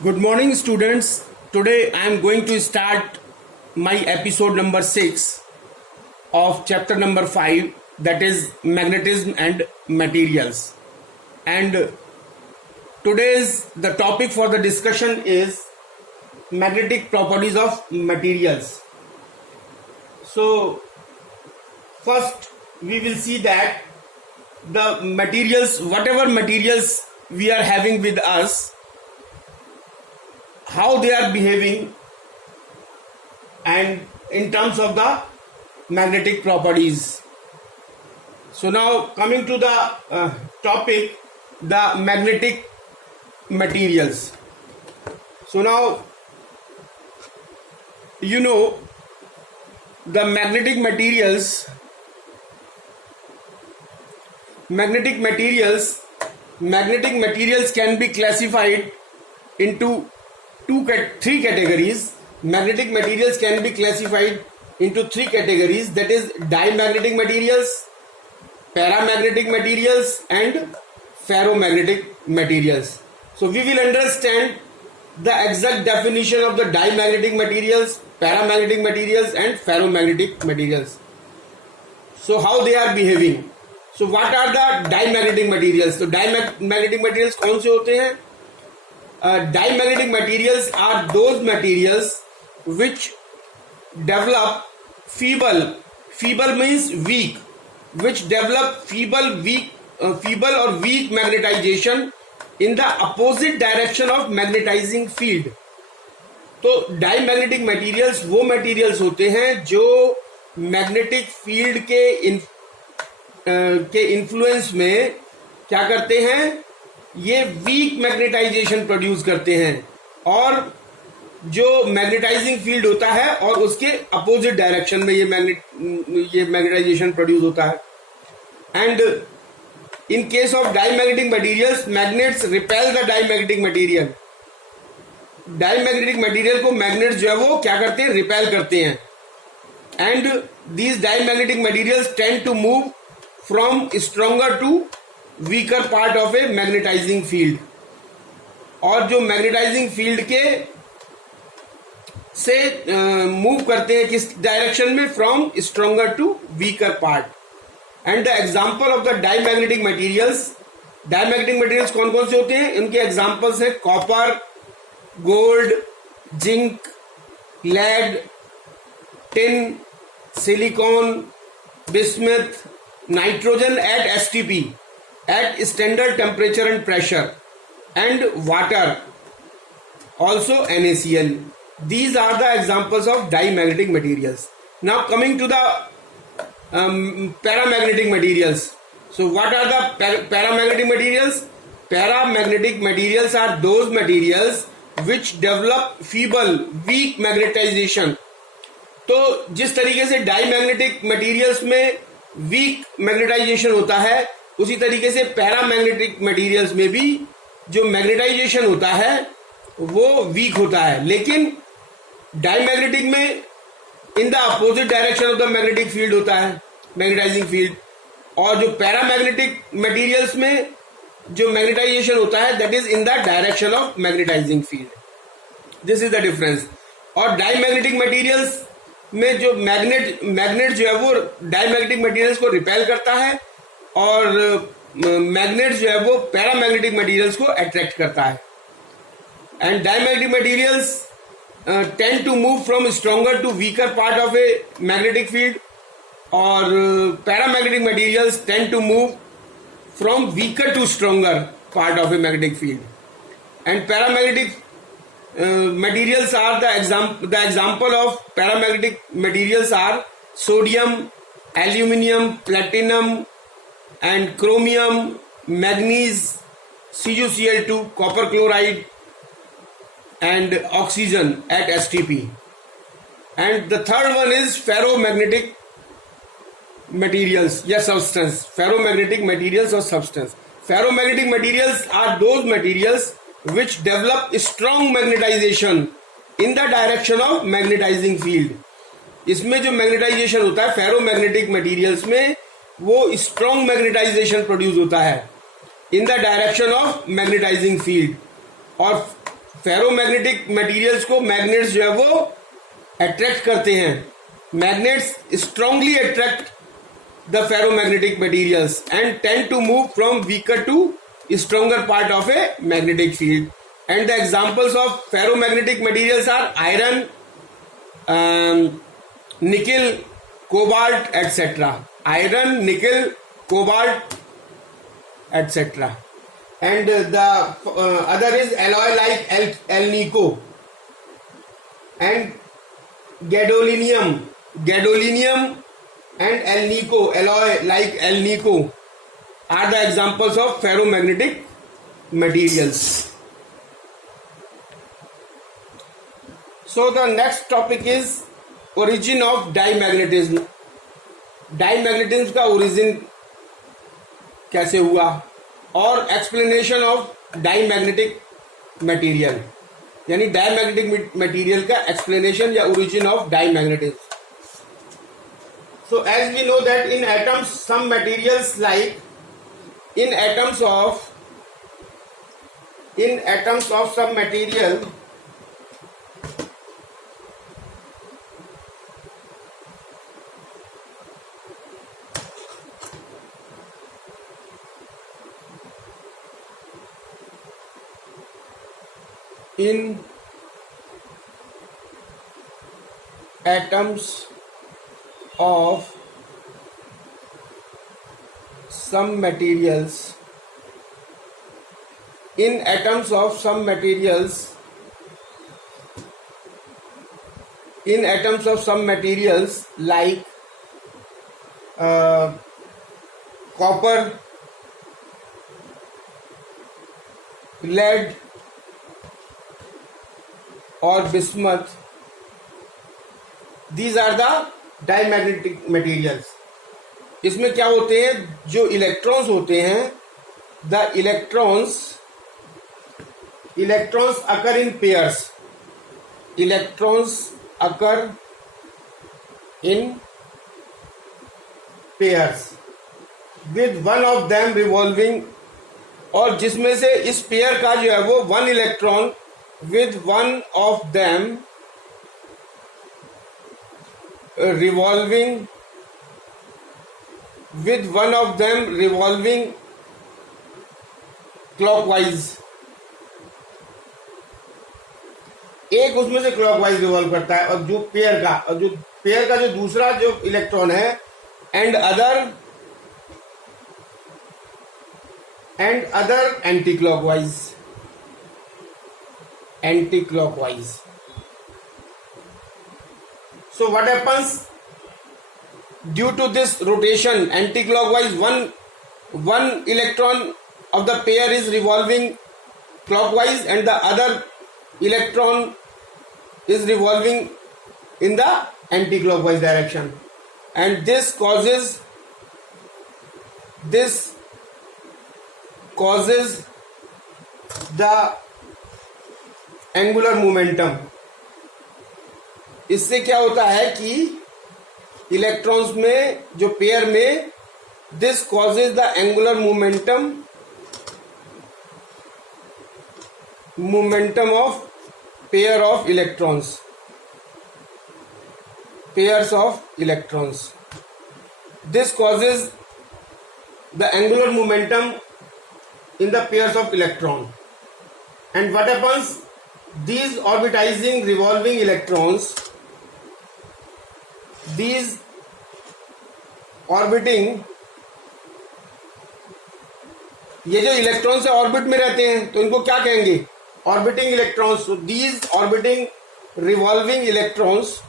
Good morning, students. Today I am going to start my episode number 6 of chapter number 5, that is magnetism and materials. And today's the topic for the discussion is magnetic properties of materials. So first we will see that the materials, whatever materials we are having with us, how they are behaving and in terms of the magnetic properties. So now coming to the topic, the magnetic materials. So now you know the magnetic materials can be classified into three categories. Magnetic materials can be classified into three categories, that is diamagnetic materials, paramagnetic materials and ferromagnetic materials. So we will understand the exact definition of the diamagnetic materials, paramagnetic materials and ferromagnetic materials. So how they are behaving. So what are the diamagnetic materials? So diamagnetic materials कौन से होते हैं? Diamagnetic materials are those materials which develop feeble means weak, which develop feeble or weak magnetization in the opposite direction of magnetizing field. तो diamagnetic materials वो materials होते हैं जो magnetic field के influence में क्या करते हैं, ये वीक मैग्नेटाइजेशन प्रोड्यूस करते हैं और जो मैग्नेटाइजिंग फील्ड होता है और उसके अपोजिट डायरेक्शन में ये मैग्नेटाइजेशन प्रोड्यूस होता है. And in case of diamagnetic materials, magnets repel the diamagnetic material. Diamagnetic material को मैग्नेट्स जो है वो क्या करते हैं, रिपेल करते हैं. And these diamagnetic materials tend to move from stronger to weaker part of a magnetizing field. और जो मैग्नेटाइजिंग फील्ड के से मूव करते हैं किस डायरेक्शन में, from stronger to weaker part. And the example of the diamagnetic materials, diamagnetic materials कौन कौन से होते हैं, इनके एग्जांपल्स हैं copper, gold, zinc, lead, tin, silicon, bismuth, nitrogen at STP at standard temperature and pressure, and water, also NaCl. These are the examples of diamagnetic materials. Now coming to the paramagnetic materials. So what are the paramagnetic materials? Paramagnetic materials are those materials which develop feeble, weak magnetization. तो जिस तरीके से diamagnetic materials में week magnetisation होता है, उसी तरीके से पैरामैग्नेटिक मटेरियल्स में भी जो मैग्नेटाइजेशन होता है वो वीक होता है. लेकिन डाईमैग्नेटिक में in the opposite direction of the magnetic field होता है, मैग्नेटाइजिंग फील्ड. और जो पैरामैग्नेटिक मटेरियल्स में जो मैग्नेटाइजेशन होता है that is in the direction of magnetizing field. This is the difference. और डाईमैग्नेटिक मटेरियल्स में जो मैग्नेट जो है वो डाईमैग्नेटिक मटेरियल्स को रिपेल करता है और मैग्नेट जो है वो पैरामैग्नेटिक मटेरियल्स को अट्रैक्ट करता है. And diamagnetic materials tend to move from stronger to weaker part of a magnetic field, और paramagnetic materials tend to move from weaker to stronger part of a magnetic field. And paramagnetic materials are the example of paramagnetic materials are sodium, aluminium, platinum and chromium, manganese, CuCl2, copper chloride and oxygen at STP. And the third one is ferromagnetic materials, substance. Ferromagnetic materials or substance. Ferromagnetic materials are those materials which develop strong magnetization in the direction of magnetizing field. इसमें जो magnetization होता है ferromagnetic materials में, वो strong magnetisation produce होता है in the direction of magnetizing field. और ferromagnetic materials को मैग्नेट्स जो है वो अट्रैक्ट करते हैं. Magnets strongly attract the ferromagnetic materials and tend to move from weaker to stronger part of a magnetic field. And the examples of ferromagnetic materials are iron, nickel, cobalt, etc. Iron, nickel, cobalt, etc. And the other is alloy like alnico and gadolinium. Gadolinium and alnico, alloy like alnico are the examples of ferromagnetic materials. So the next topic is origin of diamagnetism. Diamagnetism का origin कैसे हुआ और explanation of diamagnetic material, यानी diamagnetic material का explanation या origin of diamagnetism. So as we know that in atoms some materials like in atoms of some material in atoms of some materials like copper, lead or bismuth, these are the diamagnetic materials. इसमें क्या होते हैं, जो electrons होते हैं, the electrons occur in pairs, electrons occur in pairs with one of them revolving, और जिसमें से इस पेयर का जो है वो one electron with one of them revolving clockwise, एक उसमें से क्लॉकवाइज रिवॉल्व करता है, और जो पेयर का जो दूसरा जो इलेक्ट्रॉन है and other anti clockwise. So what happens due to this rotation anti-clockwise, one electron of the pair is revolving clockwise and the other electron is revolving in the anti-clockwise direction, and this causes the angular momentum. इससे क्या होता है कि electrons में जो pair में this causes the angular momentum of pairs of electrons. This causes the angular momentum in the pairs of electron, and what happens, these orbitizing revolving electrons, these orbiting, ये जो इलेक्ट्रॉन्स है orbit में रहते हैं तो इनको क्या कहेंगे, orbiting electrons. so these orbiting revolving electrons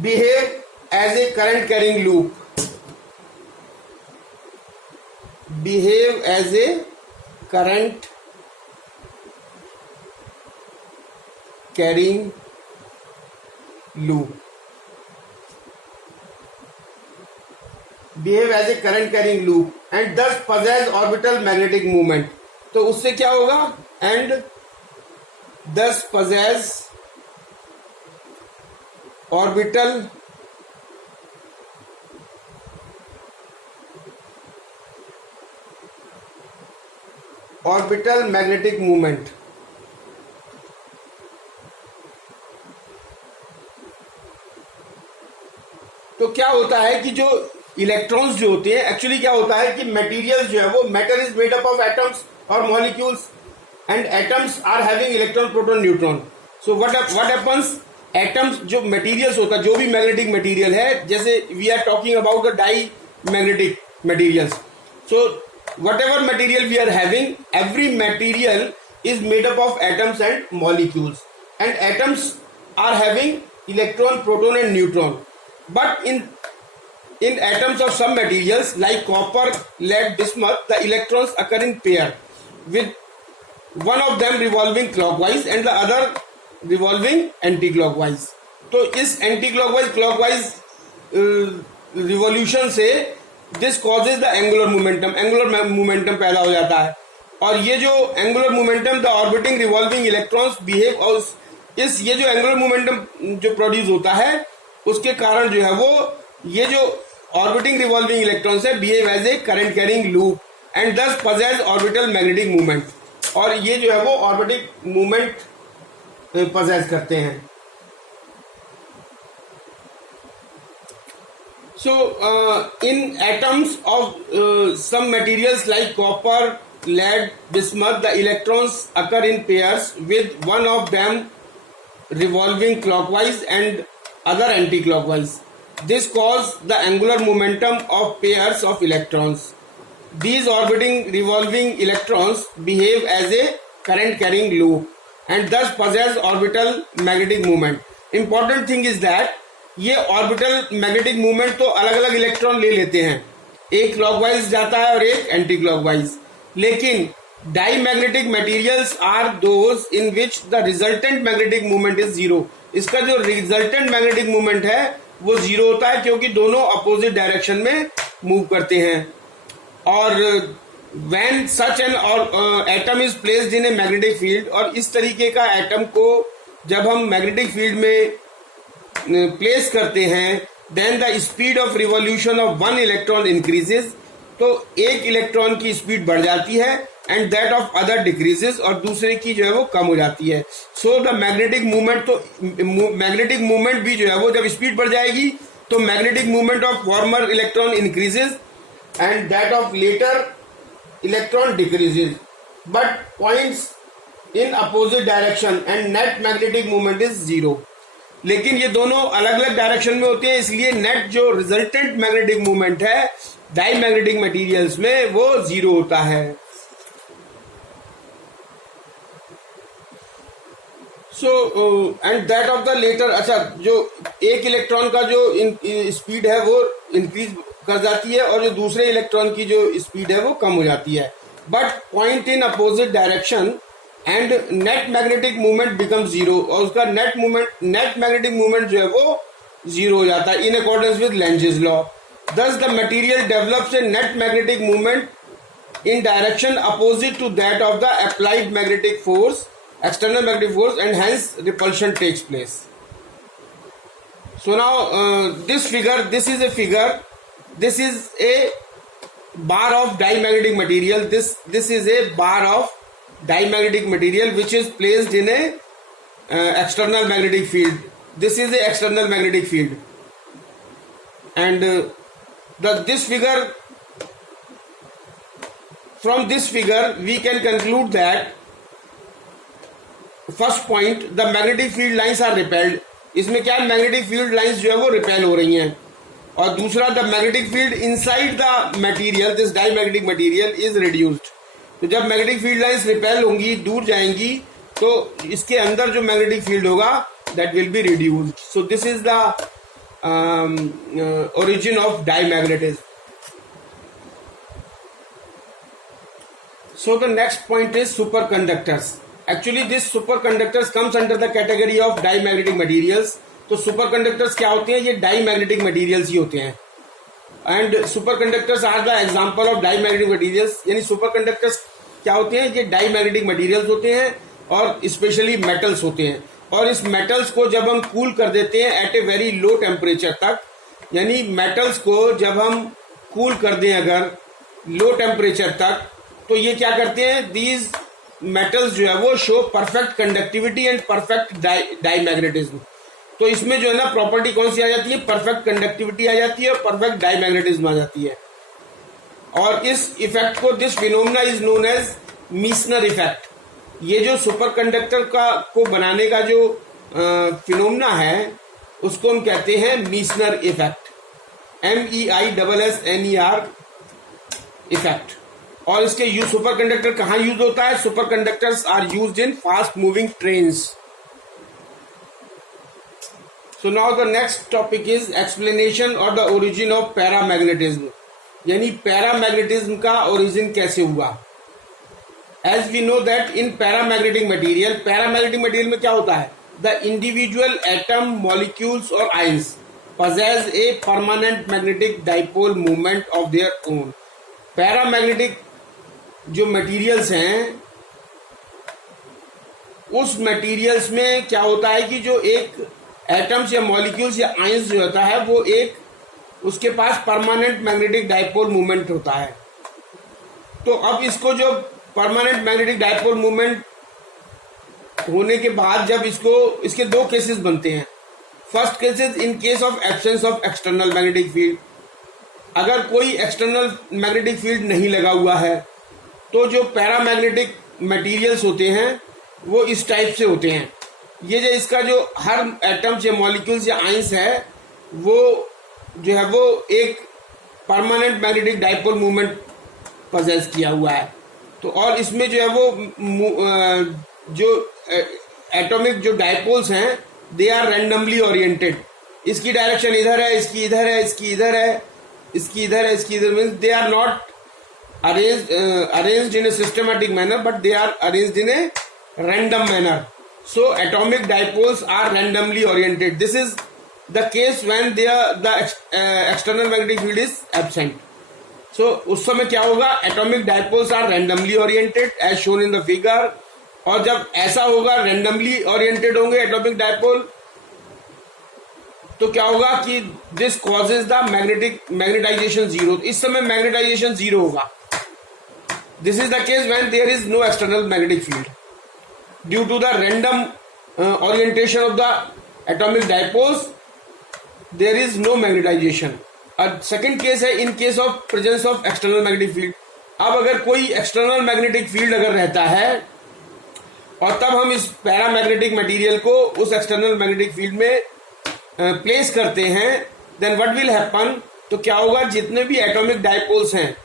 behave as a current carrying loop. Behave as a current carrying loop. Behave as a current carrying loop and thus possess orbital magnetic moment. तो उससे क्या होगा, and thus possess orbital orbital magnetic movement. तो क्या होता है कि जो इलेक्ट्रॉन्स जो होते हैं, एक्चुअली क्या होता है कि मटेरियल जो है वो, matter is made up of atoms और molecules and atoms are having electron proton neutron. So what happens, atoms जो मटेरियल्स होता है, जो भी मैग्नेटिक मटेरियल है, जैसे we are talking about the diamagnetic materials. So whatever material we are having, every material is made up of atoms and molecules, and atoms are having electron, proton and neutron. But in atoms of some materials like copper, lead, bismuth, the electrons occur in pair, with one of them revolving clockwise and the other revolving anti-clockwise. तो इस anti-clockwise clockwise revolution से this causes the angular momentum, angular momentum पैदा हो जाता है। और ये जो angular momentum, the orbiting revolving electrons behave, और इस ये जो एंगुलर मोमेंटम जो प्रोड्यूस होता है उसके कारण जो है वो ये जो ऑर्बिटिंग रिवॉल्विंग इलेक्ट्रॉन्स है behave as a current carrying loop and thus possesses orbital magnetic movement, और ये जो है वो ऑर्बिटिक मूवमेंट पजेज करते हैं। So in atoms of some materials like copper, lead, bismuth, the electrons occur in pairs with one of them revolving clockwise and other anti-clockwise. This causes the angular momentum of pairs of electrons. These orbiting revolving electrons behave as a current carrying loop and thus possess orbital magnetic moment. Important thing is that ये orbital magnetic movement तो अलग अलग electron ले लेते हैं, एक clockwise जाता है और एक एंटी क्लॉकवाइज, लेकिन diamagnetic materials are those in which the resultant magnetic movement is zero. इसका जो रिजल्टेंट मैग्नेटिक मूवमेंट है वो जीरो होता है क्योंकि दोनों अपोजिट डायरेक्शन में मूव करते हैं। और when such an atom is placed in A magnetic field, और इस तरीके का एटम को जब हम मैग्नेटिक फील्ड में प्लेस करते हैं, then the speed of revolution of one electron increases, तो एक इलेक्ट्रॉन की स्पीड बढ़ जाती है and that of other decreases, और दूसरे की जो है वो कम हो जाती है। सो द मैग्नेटिक मूवमेंट, तो मैग्नेटिक मूवमेंट भी जो है वो जब स्पीड बढ़ जाएगी तो magnetic movement of former electron increases and that of latter electron decreases, but points in opposite direction and net magnetic movement is zero. लेकिन ये दोनों अलग अलग डायरेक्शन में होते हैं, इसलिए नेट जो रिजल्टेंट मैग्नेटिक मूवमेंट है डाई मैग्नेटिक मटेरियल्स में वो जीरो होता है। So and that of the latter, अच्छा, जो एक इलेक्ट्रॉन का जो स्पीड है वो इंक्रीज कर जाती है और जो दूसरे इलेक्ट्रॉन की जो स्पीड है वो कम हो जाती है, but point in opposite direction and net magnetic movement become zero, और उसका नेट मैग्नेटिक मूवमेंट जो है वो जीरो हो जाता है in accordance with Lenz's law. Thus the material develops a net magnetic movement in direction opposite to that of the applied magnetic force, external magnetic force, and hence repulsion takes place. So now this is a figure, this is a bar of dimagnetic material, this is a bar of dimagnetic material which is placed in a external magnetic field. This is a external magnetic field, and this figure, from this figure we can conclude that first point, the magnetic field lines are repelled, इसमें क्या magnetic field lines जो है वो repel हो रही हैं, और दूसरा the magnetic field inside the material, this diamagnetic material is reduced. तो जब मैग्नेटिक फील्ड लाइंस रिपेल होंगी, दूर जाएंगी, तो इसके अंदर जो मैग्नेटिक फील्ड होगा that will be reduced. So this is the origin of diamagnetism. So the next point is superconductors. Actually this superconductors comes under the category of dimagnetic materials। तो superconductors क्या होते हैं? ये dimagnetic materials ही होते हैं, and superconductors are the example of dimagnetic materials। यानी superconductors क्या होते हैं? ये dimagnetic materials होते हैं और स्पेशली metals होते हैं, और इस metals को जब हम कूल कर देते हैं at a very low temperature तक, यानी metals को जब हम कूल कर दें अगर लो टेम्परेचर तक, तो ये क्या करते हैं, दीज मेटल्स जो है वो show perfect conductivity and perfect diamagnetism. तो इसमें जो है ना प्रॉपर्टी कौन सी आ जाती है, परफेक्ट कंडक्टिविटी आ जाती है और परफेक्ट डाईमैग्नेटिज्म आ जाती है। और इस इफेक्ट को, this phenomena is known as Meissner effect. ये जो सुपर कंडक्टर को बनाने का जो फिनोमेना है उसको हम कहते हैं मीसनर इफेक्ट, MEISSNER इफेक्ट। और इसके यूज, सुपर कंडक्टर कहाँ यूज होता है, superconductors are used in fast moving trains. So now the next topic is explanation और द ओरिजिन ऑफ पैरामैग्नेटिज्म, यानी पैरामैग्नेटिज्म का ओरिजिन कैसे हुआ। As we know that in paramagnetic material, paramagnetic material में क्या होता है, द इंडिविजुअल एटम, मॉलिक्यूल्स और ions possess a permanent magnetic dipole movement of their own। Paramagnetic जो मटेरियल्स हैं उस मटेरियल्स में क्या होता है कि जो एक एटम्स या मॉलिक्यूल्स या आयंस जो होता है वो एक उसके पास परमानेंट मैग्नेटिक डाइपोल मूवमेंट होता है। तो अब इसको जो परमानेंट मैग्नेटिक डाइपोल मूवमेंट होने के बाद जब इसको, इसके दो केसेस बनते हैं। First cases in case of absence of external magnetic field, अगर कोई एक्सटर्नल मैग्नेटिक फील्ड नहीं लगा हुआ है तो जो पैरामैग्नेटिक मटेरियल्स होते हैं वो इस टाइप से होते हैं। ये जो इसका जो हर एटम्स या मॉलिक्यूल्स या आयंस है वो जो है वो एक permanent magnetic dipole movement possess किया हुआ है। तो और इसमें जो है वो जो एटॉमिक जो डाइपोल्स हैं दे आर रैंडमली ओरिएंटेड। इसकी डायरेक्शन इधर है, इसकी इधर है, इसकी इधर है, इसकी इधर है, इसकी इधर, means they are not arranged in a systematic manner but they are arranged in a random manner. So atomic dipoles are randomly oriented. This is the case when the external magnetic field is absent. So उस समय क्या होगा, atomic dipoles are randomly oriented as shown in the figure। और जब ऐसा होगा, randomly oriented होंगे atomic dipole, तो क्या होगा कि this causes the magnetization zero। इस समय magnetization zero होगा। This is the case when there is no external magnetic field due to the random orientation of the atomic dipoles, there is no magnetization। और second case है in case of presence of external magnetic field। अब अगर कोई external magnetic field अगर रहता है और तब हम इस पैरामैग्नेटिक मटेरियल को उस एक्सटर्नल मैग्नेटिक फील्ड में प्लेस करते हैं, देन व्हाट विल हैपन, तो क्या होगा, जितने भी एटॉमिक डाइपोल्स हैं,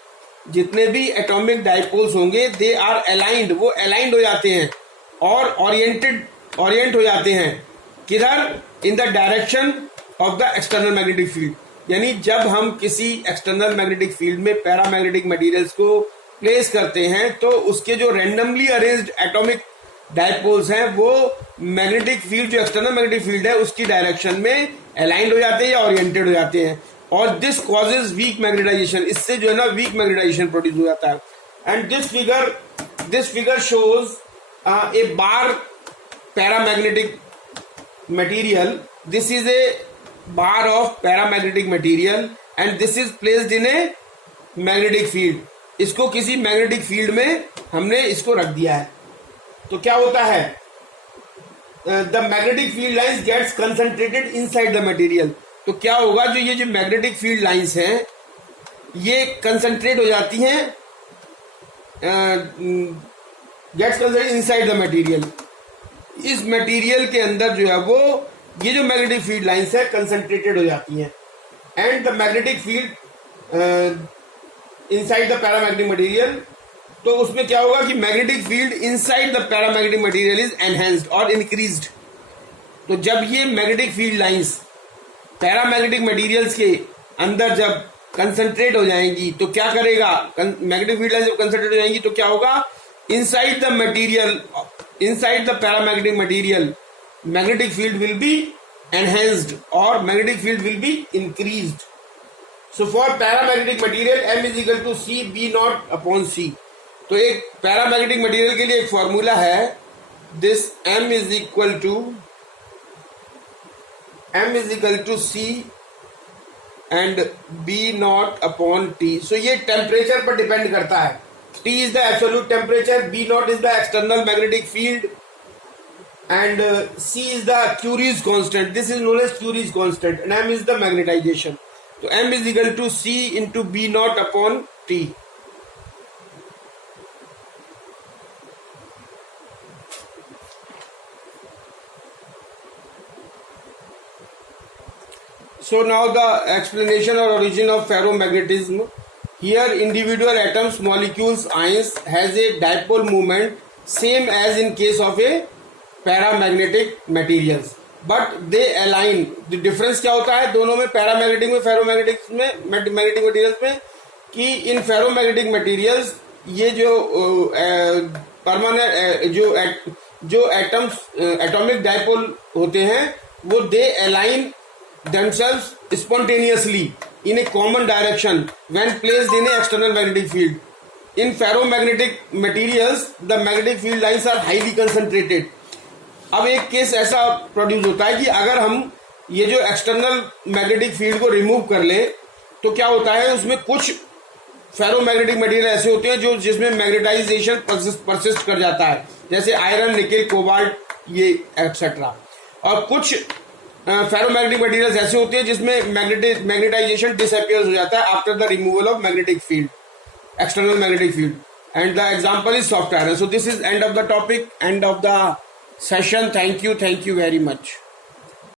जितने भी एटॉमिक डाइपोल्स होंगे दे आर अलाइंड, वो अलाइंड हो जाते हैं और ओरिएंट हो जाते हैं किधर, इन the direction of the external magnetic field. यानी जब हम किसी एक्सटर्नल मैग्नेटिक फील्ड में पैरामैग्नेटिक मटेरियल्स को प्लेस करते हैं तो उसके जो रैंडमली अरेंज्ड एटॉमिक डाइपोल्स हैं वो मैग्नेटिक फील्ड, जो एक्सटर्नल मैग्नेटिक फील्ड है उसकी डायरेक्शन में अलाइंड हो जाते हैं या ओरिएंटेड हो जाते हैं। और दिस कॉजेज वीक मैग्नेटाइजेशन, इससे जो है ना वीक मैग्नेटाइजेशन प्रोड्यूस हो जाता है। And this figure shows A bar paramagnetic material, this is a bar of paramagnetic material and this is placed in A magnetic field. इसको किसी मैग्नेटिक फील्ड में हमने इसको रख दिया है। तो क्या होता है, the magnetic field lines gets concentrated inside the material. तो क्या होगा, जो ये जो मैग्नेटिक फील्ड लाइंस हैं ये कंसंट्रेट हो जाती हैं, gets concentrated inside the material. इस मटेरियल के अंदर जो है वो ये जो मैग्नेटिक फील्ड लाइंस है कंसंट्रेटेड हो जाती हैं and the magnetic field inside the paramagnetic material. तो उसमें क्या होगा कि magnetic field inside the paramagnetic material is enhanced और इंक्रीज्ड। तो जब ये magnetic field lines paramagnetic materials के अंदर जब कंसंट्रेट हो जाएंगी तो क्या करेगा, मैग्नेटिक फील्ड लाइंस जब कंसंट्रेट हो जाएंगी तो क्या होगा, inside the material, inside the paramagnetic material magnetic field will be enhanced और magnetic field will be increased. So for paramagnetic material M is equal to C B0/C। तो एक paramagnetic material के लिए एक फॉर्मूला है, this M is equal to C and B0/T। So ये temperature पर depend करता है T is the absolute temperature, B naught is the external magnetic field, and C is the Curie's constant. This is known as Curie's constant, and M is the magnetization. So M is equal to C into B naught upon T. So now the explanation or origin of ferromagnetism. Here individual atoms, molecules, ions has a dipole moment same as in case of a paramagnetic materials, but they align. The difference क्या होता है दोनों में, paramagnetic में, ferromagnetic में, magnetic materials में, कि इन ferromagnetic materials ये जो परमानेंट जो एटम्स एटॉमिक डाइपोल होते हैं वो they align themselves spontaneously in a common direction when placed in a external magnetic field. In ferromagnetic materials, the magnetic field lines are highly concentrated. अब एक case ऐसा produce होता है कि अगर हम ये जो एक्सटर्नल मैग्नेटिक फील्ड को रिमूव कर लें तो क्या होता है, उसमें कुछ फेरोमैग्नेटिक मटेरियल ऐसे होते हैं जो जिसमें मैग्नेटाइजेशन परसिस्ट कर जाता है, जैसे आयरन, निकेल, कोबाल्ट, ये एक्सेट्रा. और कुछ फेरोमैग्नेटिक मटेरियल्स ऐसे होते हैं जिसमें मैग्नेटाइजेशन डिसअपियर्स हो जाता है after the removal of magnetic field, external magnetic field, and the example is soft iron. So this is end of the topic, end of the session. Thank you very much.